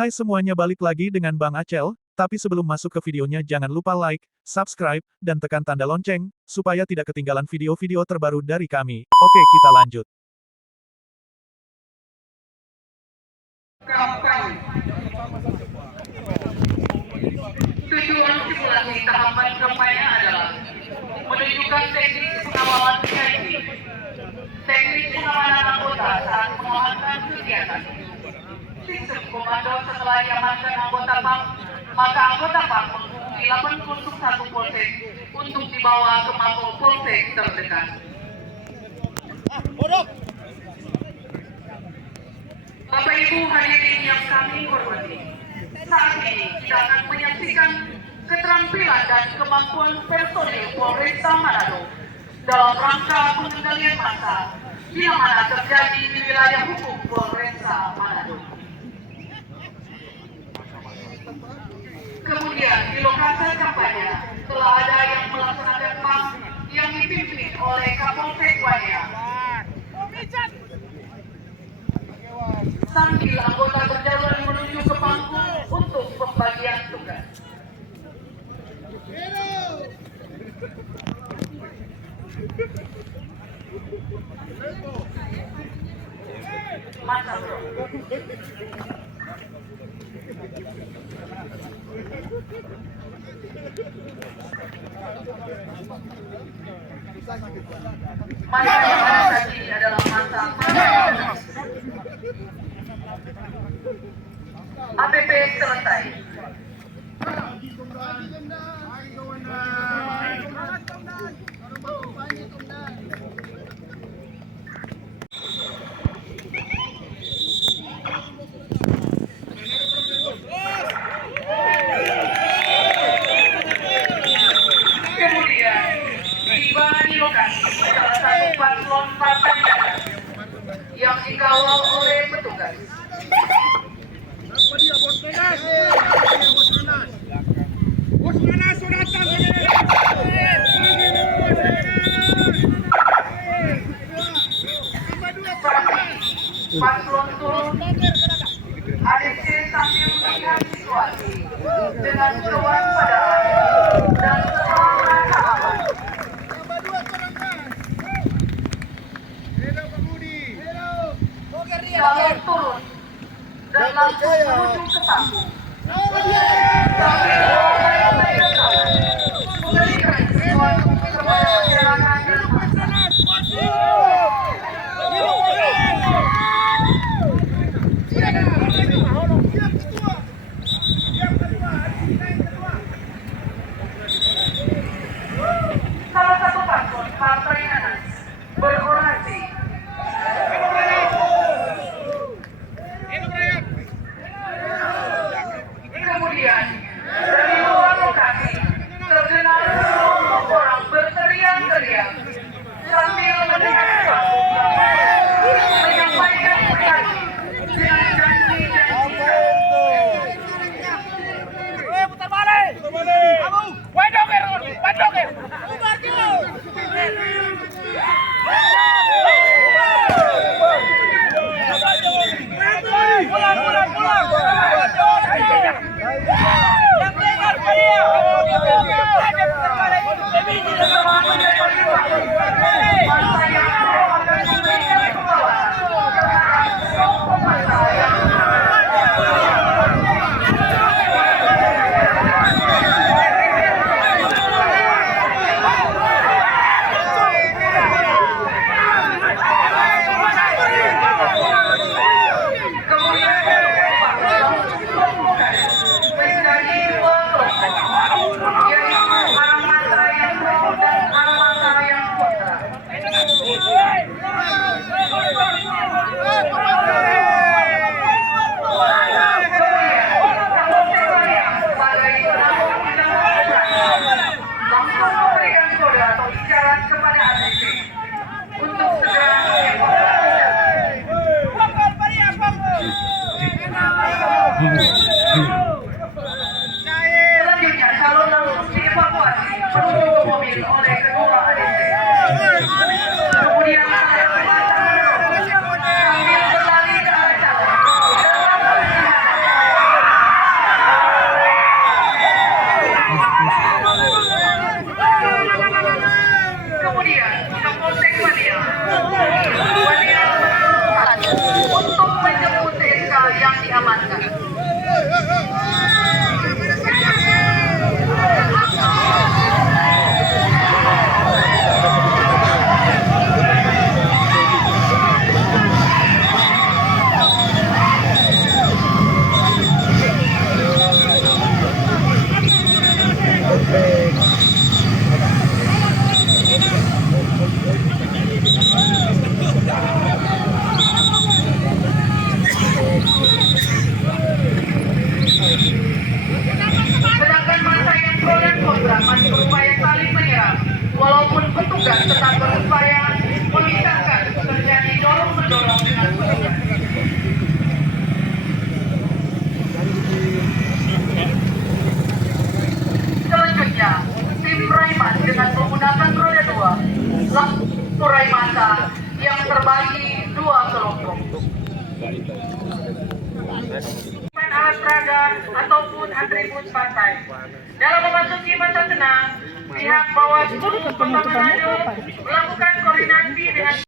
Hai semuanya, balik lagi dengan Bang Acel, tapi sebelum masuk ke videonya jangan lupa like, subscribe, dan tekan tanda lonceng, supaya tidak ketinggalan video-video terbaru dari kami. Oke, kita lanjut. Tujuan simulasi tahapan kampanye adalah menunjukkan teknik pengawalan VIP, teknik pengamanan anggota saat mengamankan kegiatan, sistem komando setelah diamankan anggota PAM, maka anggota PAM menghubungi 801 Polsek untuk dibawa ke Mako Polsek terdekat. Bapak Ibu hadirin yang kami hormati, saat ini kita akan menyaksikan keterampilan dan kemampuan personil Polresta Manado dalam rangka pengendalian massa bila mana terjadi di wilayah hukum Polresta Manado. Kemudian di lokasi kampanye telah ada yang melaksanakan PAM yang dipimpin oleh Kapolsek Wanya. Sambil anggota berjalan menuju ke panggung untuk pembagian tugas. Mantap, bro. Masa yang ada tadi adalah masa APP selesai. Kemudian tiba di lokasi salah satu paslon partai yang dikawal oleh petugas. Paslon turun, ADC sambil melihat situasi dengan kewaspadaan dan setelah merasa aman. Jalur turun dan langsung menuju ke panggung. Sambil mengambil rekaman, memberikan sesuatu kepada perjalanan di rumah. Salah satu paslon Partai Nanas berorasi. Kemudian dari luar lokasi terdengar sekelompok orang berteriak-teriak sambil mendengar menyampaikan pidato dengan janji-janji. Putar balik. Wadoker. Selanjutnya, calon langsung dievakuasi menuju ke mobil oleh kedua ADC. Kemudian sambil berlari ke arah calon. silakan. Sedangkan masa yang pro dan kontra masih berupaya saling menyerang, walaupun petugas tetap berupaya memisahkan terjadi dorong-mendorong dengan petugas. Selanjutnya, tim Raiman dengan menggunakan roda 2 langsung murai massa yang terbagi 2 kelompok. Alat peraga ataupun atribut partai. Dalam memasuki masa tenang, pihak Bawaslu Kota Manado melakukan koordinasi dengan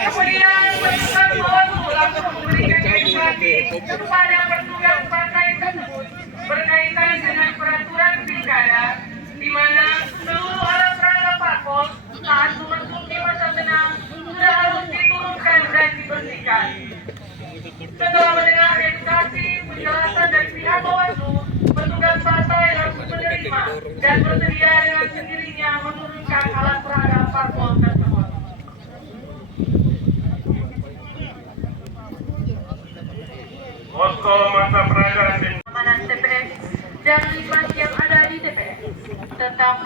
kemudian petugas Bawaslu langsung memberikan edukasi kepada petugas partai tersebut berkaitan dengan peraturan pilkada, di mana seluruh alat peraga parpol saat memasuki masa tenang sudah harus diturunkan dan dibersihkan. Setelah mendengar edukasi penjelasan dari pihak Bawaslu, petugas partai langsung menerima dan bersedia dengan sendirinya menurunkan alat peraga parpol tersebut. Posko masa peraga Keamanan TPS dan limbah yang ada di TPS tentang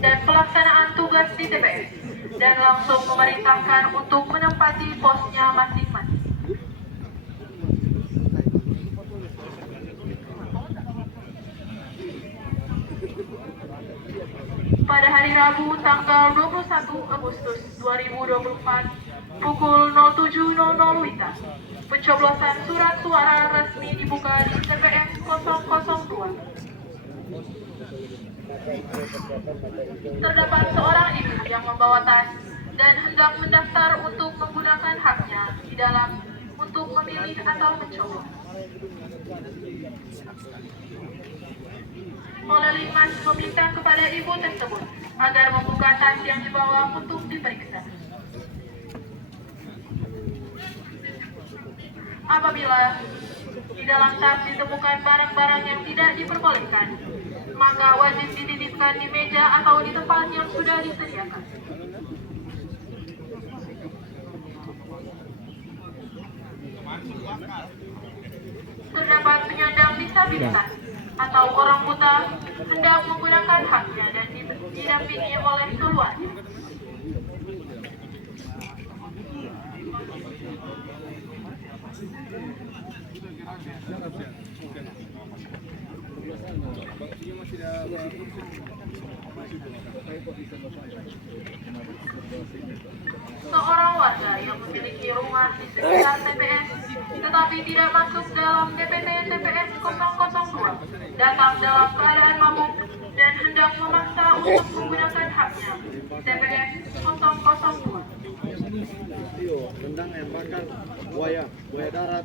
dan pelaksanaan tugas di TPS dan langsung memerintahkan untuk menempati posnya masing-masing. Pada hari Rabu tanggal 21 Agustus 2024 pukul 07.00 WITA, pencoblosan surat suara resmi dibuka di TPS 002. Terdapat seorang ibu yang membawa tas dan hendak mendaftar untuk menggunakan haknya di dalam untuk memilih atau mencoblos. Oleh Limas meminta kepada ibu tersebut agar membuka tas yang dibawa untuk diperiksa. Apabila di dalam tas ditemukan barang-barang yang tidak diperbolehkan, maka wajib dititipkan di meja atau di tempat yang sudah disediakan. Terdapat penyandang disabilitas atau orang buta hendak menggunakan haknya dan didampingi oleh keluarga. Seorang warga yang memiliki rumah di sekitar TPS tetapi tidak masuk dalam DPT TPS 002 datang dalam keadaan mabuk dan hendak memaksa untuk menggunakan haknya TPS 002. Rendang yang bakar buaya darat.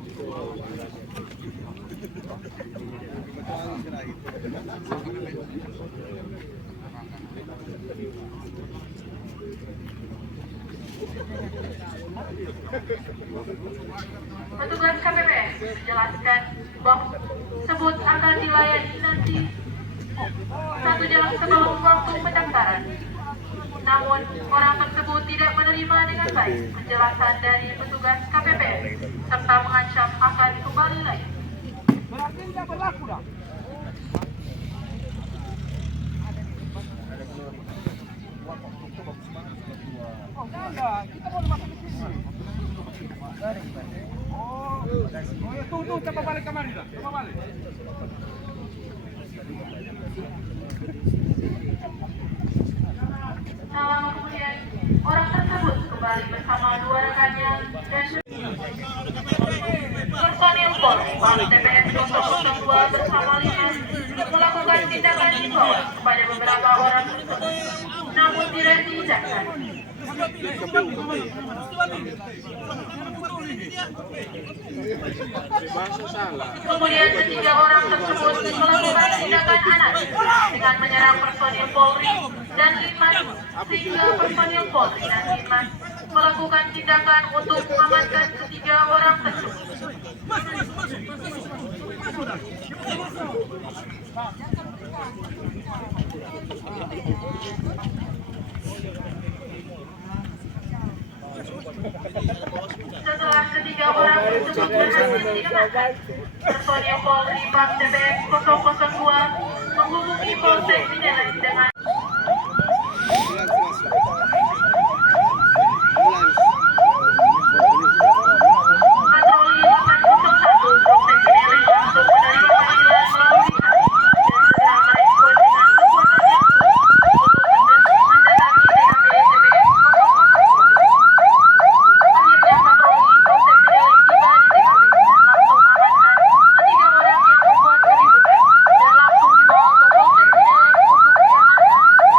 Petugas KPPS menjelaskan bahwa tersebut akan dilayani nanti 1 jam sebelum waktu pendaftaran. Namun, orang tersebut tidak menerima dengan baik penjelasan dari petugas KPPS serta mengancam akan kembali lagi. Berarti tidak berlaku dah. Oh, enggak, kita boleh masuk di sini. Oh, ya tuh, coba balik kemari dah, coba balik. Lama kemudian, orang tersebut kembali bersama 2 rekannya dan personil Polres TPS 002 bersama Limas melakukan tindakan himbauan kepada beberapa orang tersebut, namun tidak diindahkan. Kemudian ketiga orang tersebut melakukan tindakan anarkis dengan menyerang personil Polri dan Linmas, sehingga personil Polri dan Linmas melakukan tindakan untuk mengamankan ketiga orang tersebut. Setelah ketiga orang tersebut berhasil diamankan, personil Polri Pam TPS 002 menghubungi Polsek Cijeleng dengan patroli 801 Polsek Cijeleng langsung menerima panggilan melalui chat dan segera merespon dengan kekuatan yang cukup untuk mendatangi TKP TPS 002. Akhirnya patroli Polsek Cijeleng tiba di TKP dan langsung mengamankan ketiga orang yang membuat keributan dan langsung dibawa ke Polsek Cijeleng untuk diamankan dan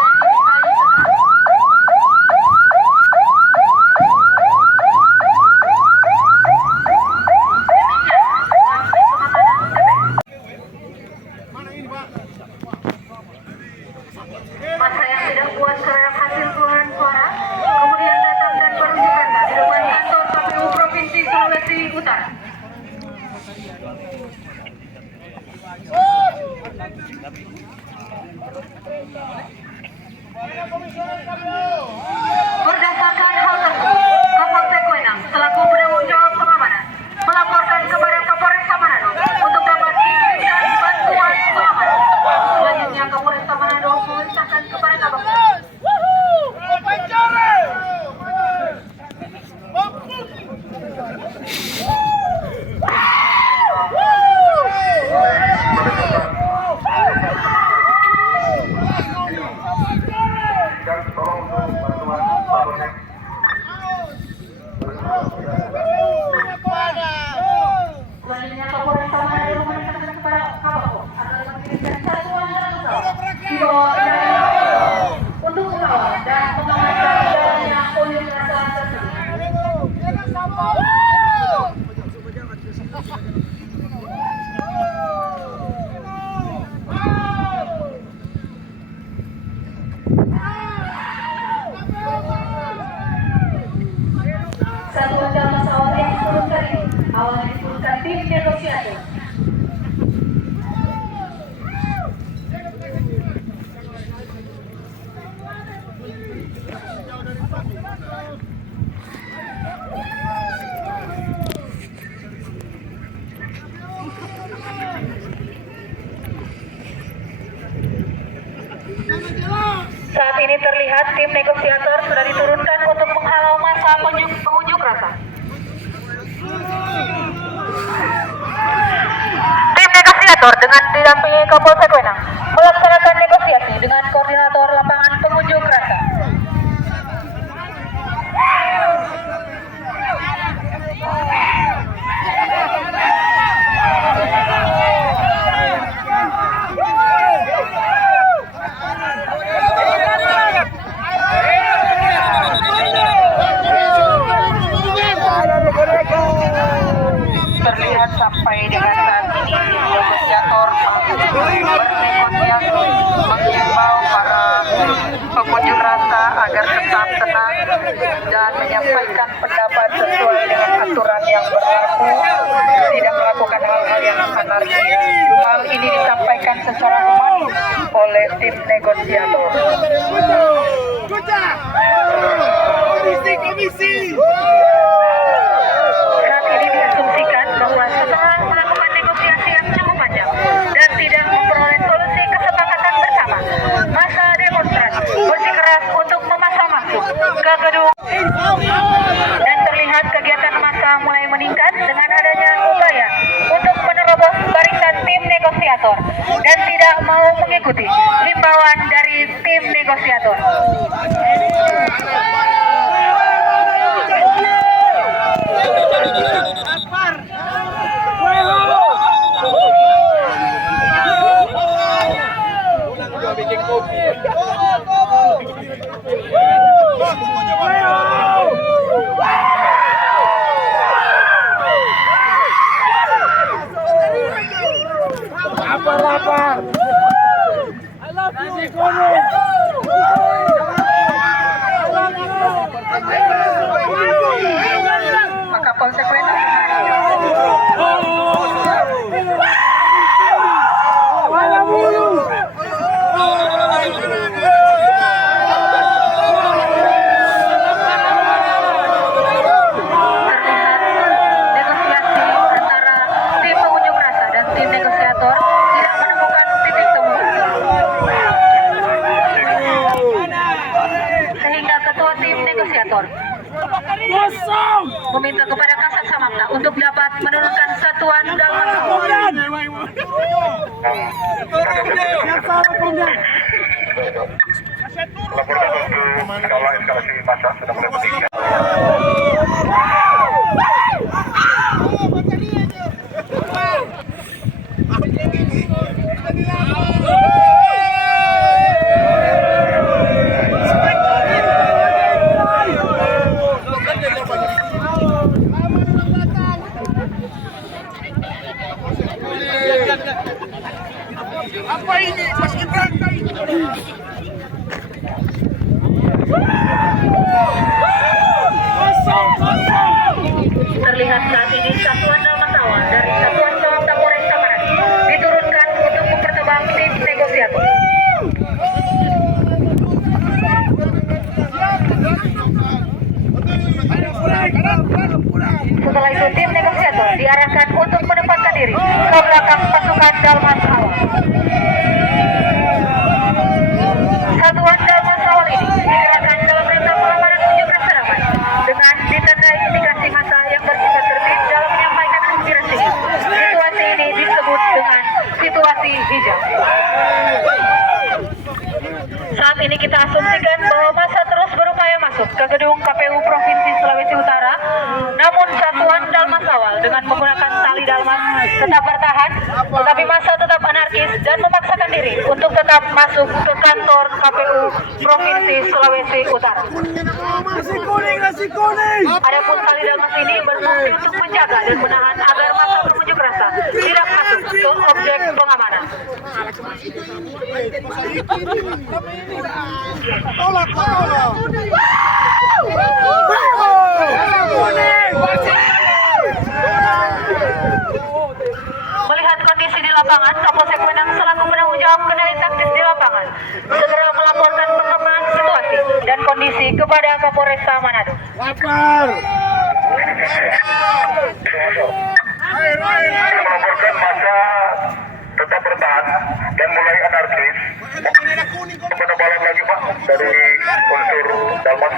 dimintai keterangan. Masa yang tidak puas terhadap hasil perolehan suara kemudian datang dan berunjuk rasa di depan kantor KPU Provinsi Sulawesi Utara. Berdasarkan hal tersebut, Kapolsek Wenang selaku penanggung jawab pengamanan melaporkan kepada Kapolres Manado untuk dapat diberikan bantuan pengamanan. Selanjutnya Kapolres Manado memerintahkan kepada Kapolres dan tolong untuk bantuan Kapolsek. Selanjutnya Kapolres Manado memerintahkan kepada Kapolres agar mengirimkan satuan pesawat di bawah udara untuk mengawal dan mengamankan jalannya unjuk rasa tersebut. Satuan dalam pesawat yang diturunkan ini awalnya diturunkan tim negosiator. Saat ini terlihat tim negosiator sudah diturunkan untuk menghalau massa pengunjuk rasa. Tim negosiator dengan didampingi Kapolsek Wenang melaksanakan negosiasi dengan koordinator lapangan pengunjuk rasa. Terlihat sampai dengan saat ini tim negosiator bernegosiasi mengimbau para pengunjuk rasa agar tetap tenang dan menyampaikan pendapat sesuai dengan aturan yang berlaku, tidak melakukan hal-hal yang anarkis. Hal ini disampaikan secara humanis oleh tim negosiator. Saat ini diasumsikan bahwa setelah melakukan negosiasi yang cukup panjang dan tidak memperoleh solusi kesepakatan bersama, masa demonstran bersikeras untuk memaksa masuk ke gedung dan terlihat kegiatan massa mulai meningkat dengan adanya upaya untuk menerobos barisan tim negosiator dan tidak mau mengikuti himbauan dari tim negosiator. Bikin kopi. Maka konsekuensi meminta kepada Kasat Samapta untuk dapat menurunkan satuan dalam Laporan untuk skala eskalasi massa sudah mulai meningkat. Apa ini? Masih berangkai. terlihat saat ini satuan Dalmas Awal dari Satuan Samapta Polresta Manado diturunkan untuk mempertebang tim negosiator. Setelah itu tim negosiator diarahkan untuk menempatkan diri ke belakang pasukan Dalmas Awal. Satuan Dalmas Awal ini digerakkan dalam rangka pengamanan unjuk rasa damai dengan ditandai indikasi massa yang bersifat tertib dalam menyampaikan aspirasi. Situasi ini disebut dengan situasi hijau. Saat ini kita asumsikan bahwa massa terus berupaya masuk ke gedung KPU Provinsi Sulawesi Utara, namun satuan Dalmas Awal dengan menggunakan tali dalmas tetap bertahan, tetapi massa tetap anarkis dan memaksakan diri untuk tetap masuk ke kantor KPU Provinsi Sulawesi Utara. Adapun tali dalmas ini berfungsi untuk menjaga dan menahan agar massa pengunjuk rasa tidak masuk ke objek pengamanan. Melihat kondisi di lapangan, Kapolsek Wenang selaku penanggung jawab kendali taktis di lapangan segera melaporkan pengembangan situasi dan kondisi kepada Kapolresta Manado. Melaporkan massa tetap bertahan dan mulai anarkis. Penebalan lagi Pak dari unsur Dalmas.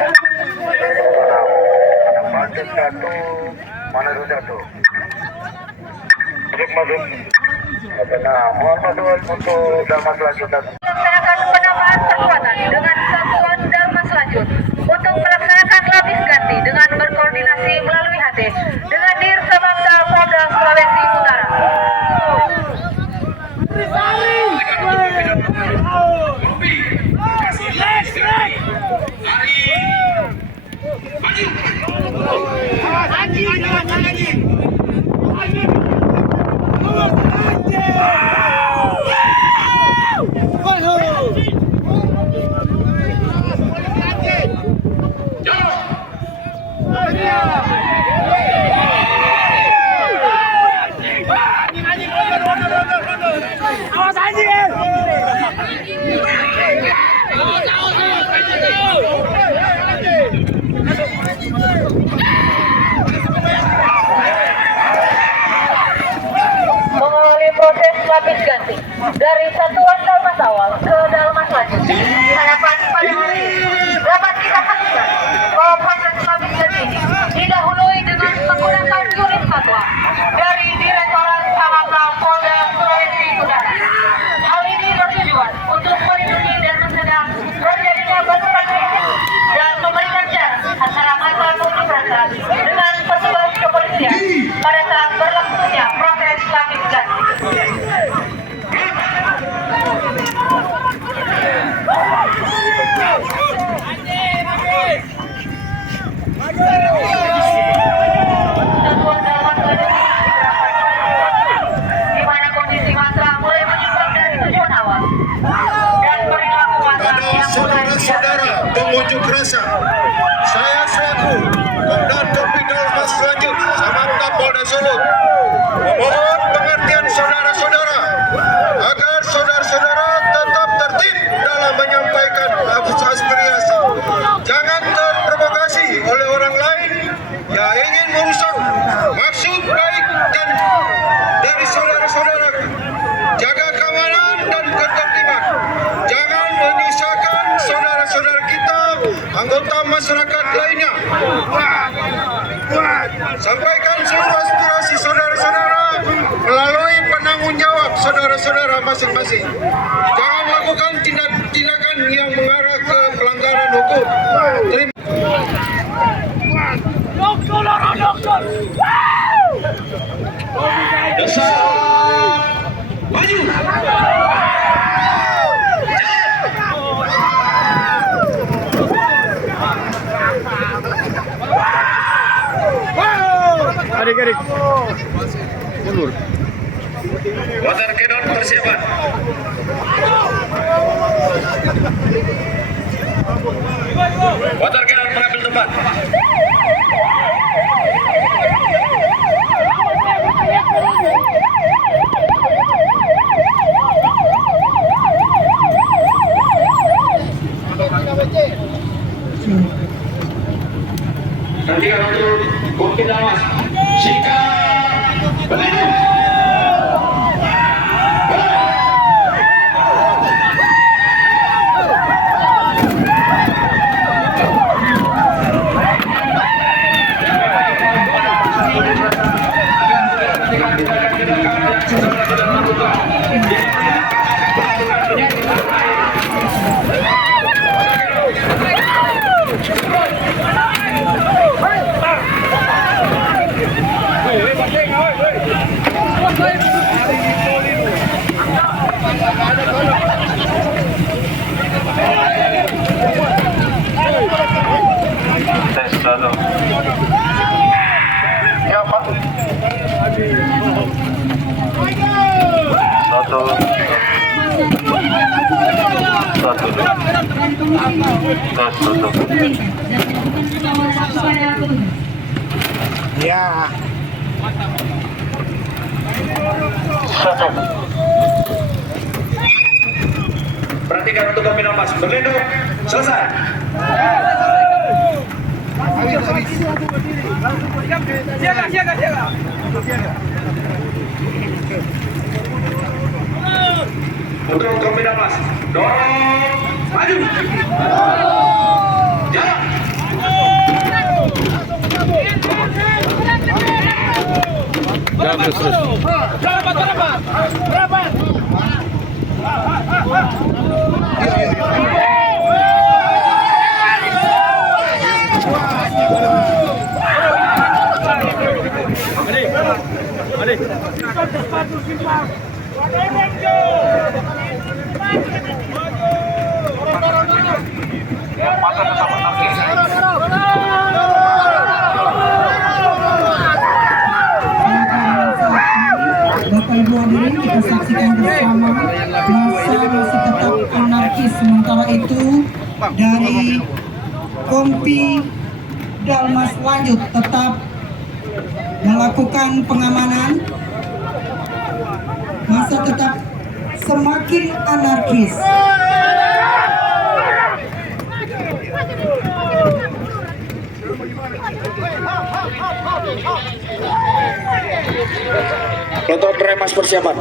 Masuk satu, Manado satu. Masuk. Nah, mohon bantuan untuk Dalmas lanjut. Melaksanakan penambahan kekuatan dengan satuan Dalmas lanjut untuk melaksanakan lapis ganti dengan berkoordinasi melalui HT dengan Dir Samapta Polda Sulawesi Utara. Mengawali proses lapis ganti dari satuan Dalmas Awal ke Dalmas lanjut. Harapan pada hari ini dapat kita saksikan bahwa proses lapis ganti ini didahului dengan menggunakan unit satwa dari Direktorat Samapta Polda Sulawesi Utara. Hal ini bertujuan untuk melindungi dan mencegah terjadinya benturan fisik dan memberikan jarak antara massa pengunjuk rasa dengan petugas kepolisian pada saat berlangsungnya proses lapis ganti. Satuan Dalmas lanjut di mana kondisi massa mulai menyimpang dari tujuan awal dan perilaku masyarakat lainnya. Sampaikan seluruh aspirasi saudara-saudara melalui penanggung jawab saudara-saudara masing-masing. Jangan lakukan tindakan yang mengarah ke pelanggaran hukum. Terima Dasar maju. Adik-adik. Mundur. Water cannon persiapan. Water cannon mengambil tempat. Nantikan untuk Bukit Damas. Sikap berlindung. Ya, Pak. Ya. Perhatikan untuk pembina mas. Berlindung. Selesai. Siaga. Untuk pembina mas. Dorong. Maju. Jalan. Berapa? Bapak Ibu hadirin, kita saksikan bersama masa masih tetap anarkis. Sementara itu dari Kompi Dalmas lanjut tetap melakukan pengamanan. Masa tetap semakin anarkis. Proton remas persiapan.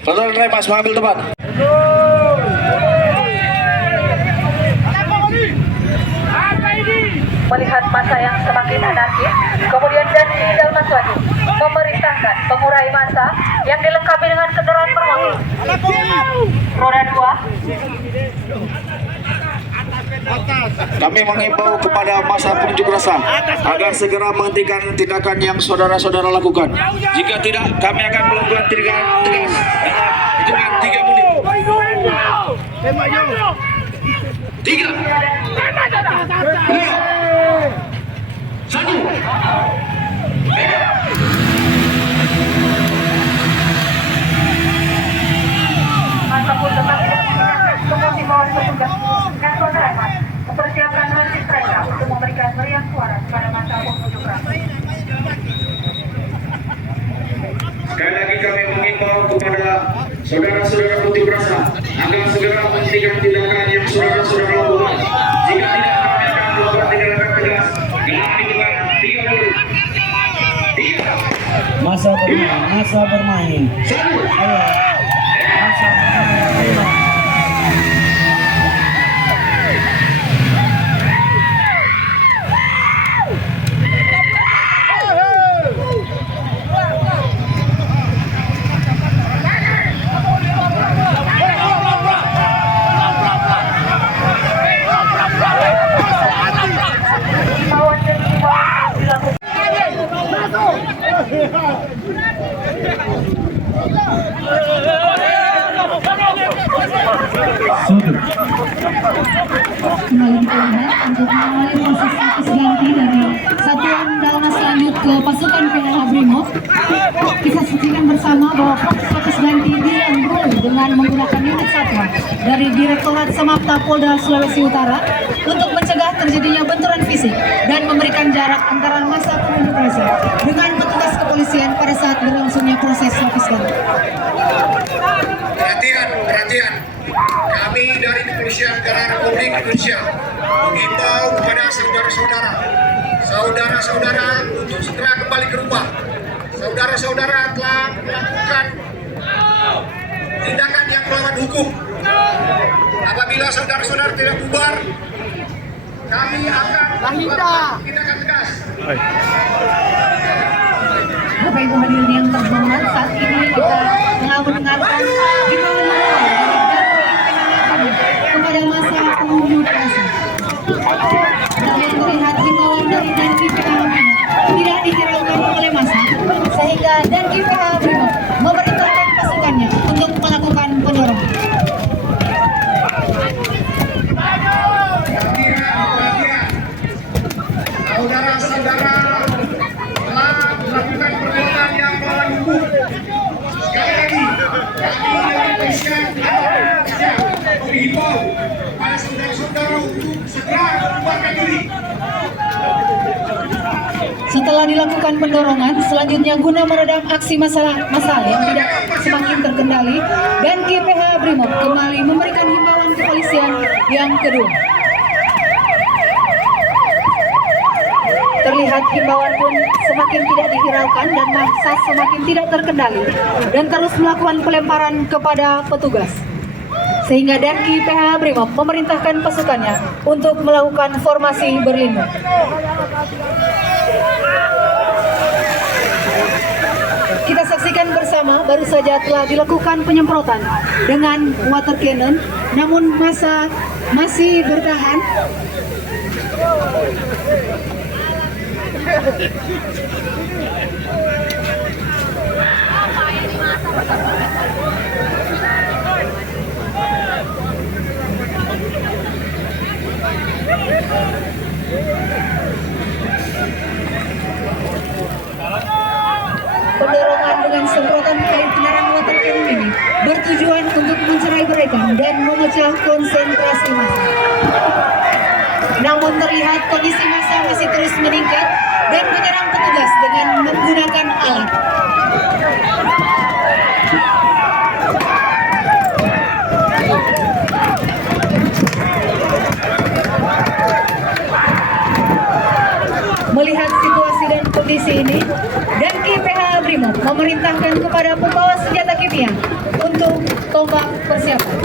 Proton remas mengambil tempat. Melihat masa yang semakin anarkis, kemudian Dansi Dalmas lagi memerintahkan pengurai masa yang dilengkapi dengan kendaraan bermotor roda 2. Kami mengimbau kepada masa pengunjuk rasa agar segera menghentikan tindakan yang saudara-saudara lakukan. Jika tidak, kami akan melakukan tindakan tegas dalam hitungan 3 menit. 3, 2, 1. Masa pun tetap semua himbauan petugas kantor remas mempersiapkan resist mereka untuk memberikan meriam suara kepada masa pengunjuk rasa. Sekali lagi kami mengimbau kepada saudara-saudara pengunjuk rasa agar segera menghentikan tindakan yang saudara-saudara lakukan. Jika tidak, kami akan melakukan tindakan tegas dalam hitungan 30. 3. Masa Masa bermain. Ayo. Masa bermain. Himbauan dan himbauan dilakukan. Kembali dilihat untuk mengawali proses status ganti dari Satuan Dalmas lanjut ke pasukan PLH Brimob. Kita saksikan bersama bahwa proses status ganti dilakukan dengan menggunakan unit satuan dari Direktorat Samapta Polda Sulawesi Utara untuk mencegah terjadinya benturan fisik dan memberikan jarak antara massa pengunjuk rasa dengan petugas kepolisian pada saat berlangsungnya proses status ganti. Perhatian. Kami dari Kepolisian Negara Republik Indonesia mengimbau kepada saudara-saudara untuk segera kembali ke rumah. Saudara-saudara telah melakukan tindakan yang melawan hukum. Apabila saudara-saudara tidak bubar, kami akan melakukan tindakan tegas. Bapak Ibu hadirin yang terhormat, saat ini kita telah mendengarkan himbauan kepada masa pengunjuk rasa. Dan terlihat himbauan dari Danki PH tidak dihiraukan oleh masa, sehingga Danki PH Brimob memerintahkan pasukannya untuk melakukan pendorong. Saudara-saudara telah melakukan perbuatan yang melawan hukum. Sekali lagi, kami dari Kepolisian Indonesia menghimbau pada saudara-saudara untuk segera membubarkan diri. Setelah dilakukan pendorongan, selanjutnya guna meredam aksi massa yang tidak semakin terkendali, dan GPH Brimob kembali memberikan himbauan kepolisian yang kedua. Terlihat himbauan pun semakin tidak dihiraukan dan massa semakin tidak terkendali dan terus melakukan pelemparan kepada petugas. Sehingga Danki PH Brimob memerintahkan pasukannya untuk melakukan formasi berlindung. Kita saksikan bersama baru saja telah dilakukan penyemprotan dengan water cannon, namun massa masih bertahan. Pendorongan dengan semprotan air kendaraan water cannon ini bertujuan untuk mencerai-beraikan dan memecah konsentrasi massa. Namun terlihat kondisi massa masih terus meningkat dan menyerang petugas dengan menggunakan alat. Melihat situasi dan kondisi ini, Danki PH Brimob memerintahkan kepada pembawa senjata kimia untuk tombak persiapan.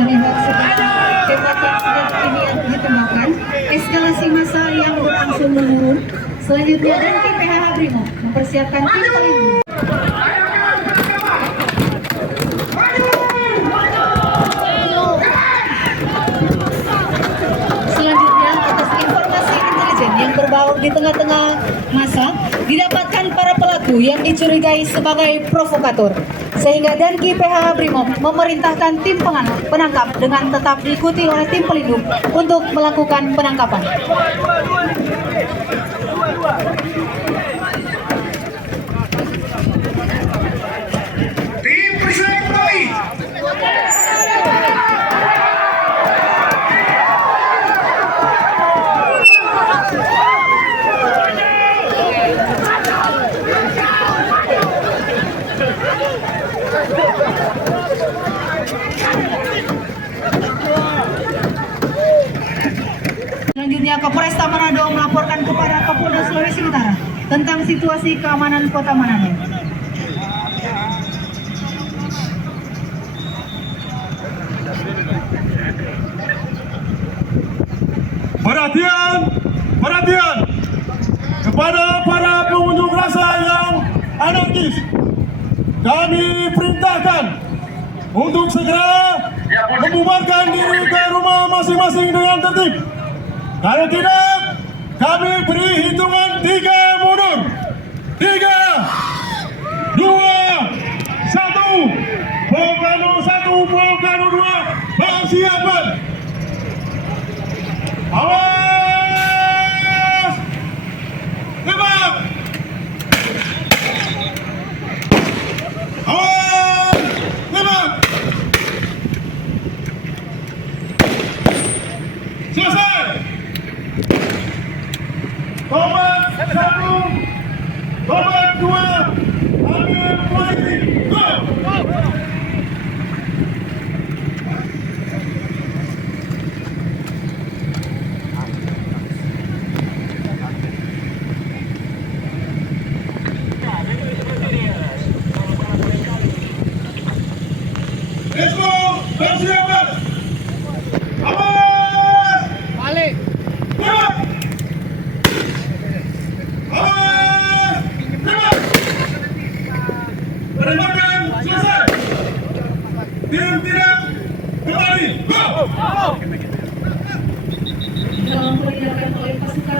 Terlihat seperti tembak yang sedang ini ditembakkan, eskalasi massa yang berlangsung menurun. Selanjutnya Danki PH Brimob mempersiapkan tim pelindung. Selanjutnya atas informasi bahwa di tengah-tengah masa didapatkan para pelaku yang dicurigai sebagai provokator. Sehingga Danki PH Brimob memerintahkan tim penangkap dengan tetap diikuti oleh tim pelindung untuk melakukan penangkapan. Tim persiapan kembali. Selanjutnya Kapolresta Manado melaporkan kepada Kapolda Sulawesi Utara tentang situasi keamanan Kota Manado. Perhatian, perhatian kepada para pengunjuk rasa yang anarkis. Kami perintahkan untuk segera membubarkan diri ke rumah masing-masing dengan tertib. Kalau tidak, kami beri hitungan 3 mundur. 3, 2, 1. Volcano 1, Volcano 2, persiapan. Awas! Tembak! Awas! Tembak! Selesai! Tombak 1, tombak 2, ambil posisi, go! Let's go! Persiapan! Awas! Balik! Tembak! Awas! Tembak! Penembakan selesai! Tim tidak kembali! Go!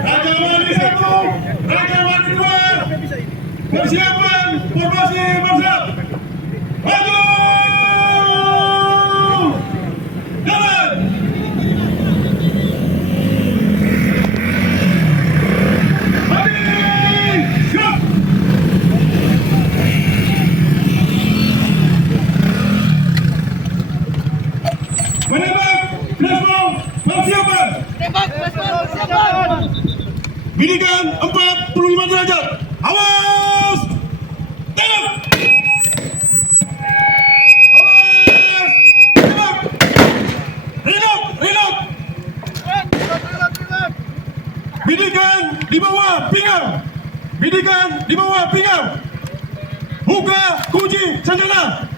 Raja Wali 1, Raja Wali 2, persiapan formasi bersiap! Maju! Jalan! Mari! Siap! Menembak! Flashball! Persiapan! Bidikan 45 derajat! Awas! Tembak! Awas! Tembak! Reload! Reload! Bidikan di bawah pinggang! Bidikan di bawah pinggang! Buka kunci senjata!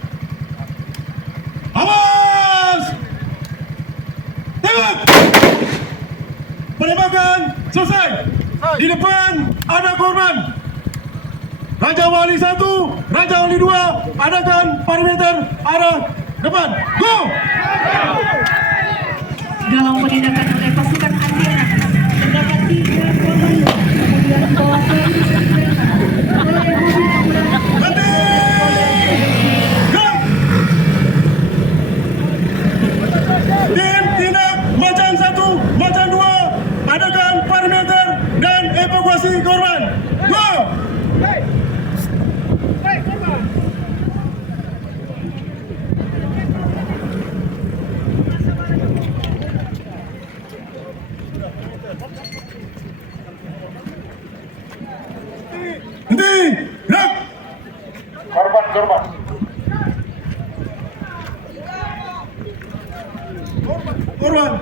Awas! Tembak! Penembakan selesai! Di depan ada korban! Raja Wali 1, Raja Wali 2, adakan perimeter arah depan. Go! Dalam penindakan oleh pasukan anti anarkis terdapat 3 korban luka, kemudian bawa ke oleh mobil ambulans. Berhenti! Go! Tim tindak Macan 1, Macan 2, adakan perimeter dan evakuasi korban. Go! Henti! Gerak! Korban, korban. Korban!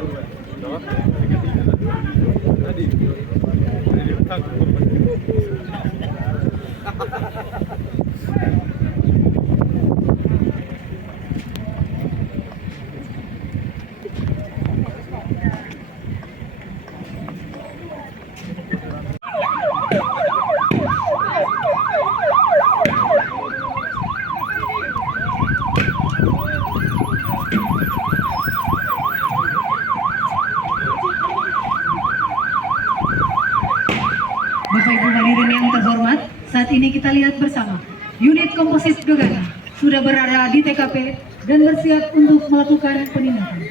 unit komposit Gegana sudah berada di TKP dan bersiap untuk melakukan penindakan.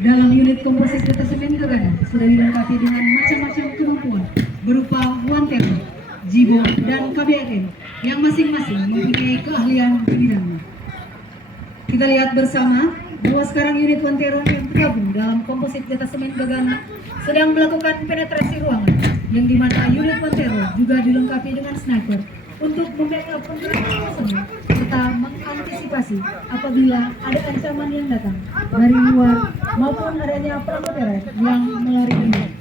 Dalam unit komposit detasemen Gegana sudah dilengkapi dengan macam-macam kemampuan berupa Wantero, Jibo, dan KBRM yang masing-masing mempunyai keahlian di bidangnya. Kita lihat bersama bahwa sekarang unit Wantero yang tergabung dalam komposit detasemen Gegana sedang melakukan penetrasi ruangan, yang dimana unit Wantero juga dilengkapi dengan sniper untuk membackup personel serta mengantisipasi apabila ada ancaman yang datang dari luar maupun adanya pelaku teror yang melarikan diri.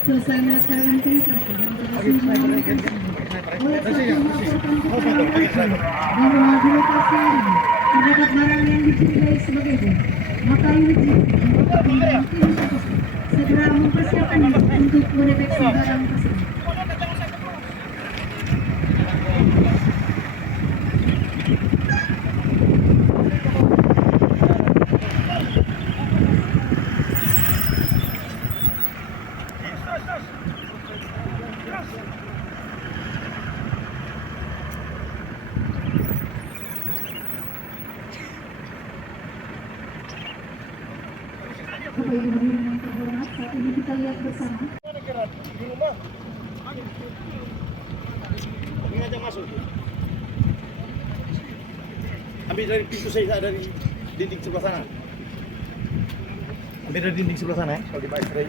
Selesai melaksanakan penetrasi dan berhasil mengamankan oleh saksi melaporkan kepada polisi bahwa di lokasi ini terdapat barang yang dicurigai sebagai bom. Maka unit Jibo dan tim komposit segera mempersiapkan diri untuk mendeteksi barang tersebut. Bapak Ibu hadirin yang terhormat, saat ini kita lihat bersama. Ambil dari pintu saya dari dinding sebelah sana. Ambil dari dinding sebelah sana ya, kalau di Pak Istri.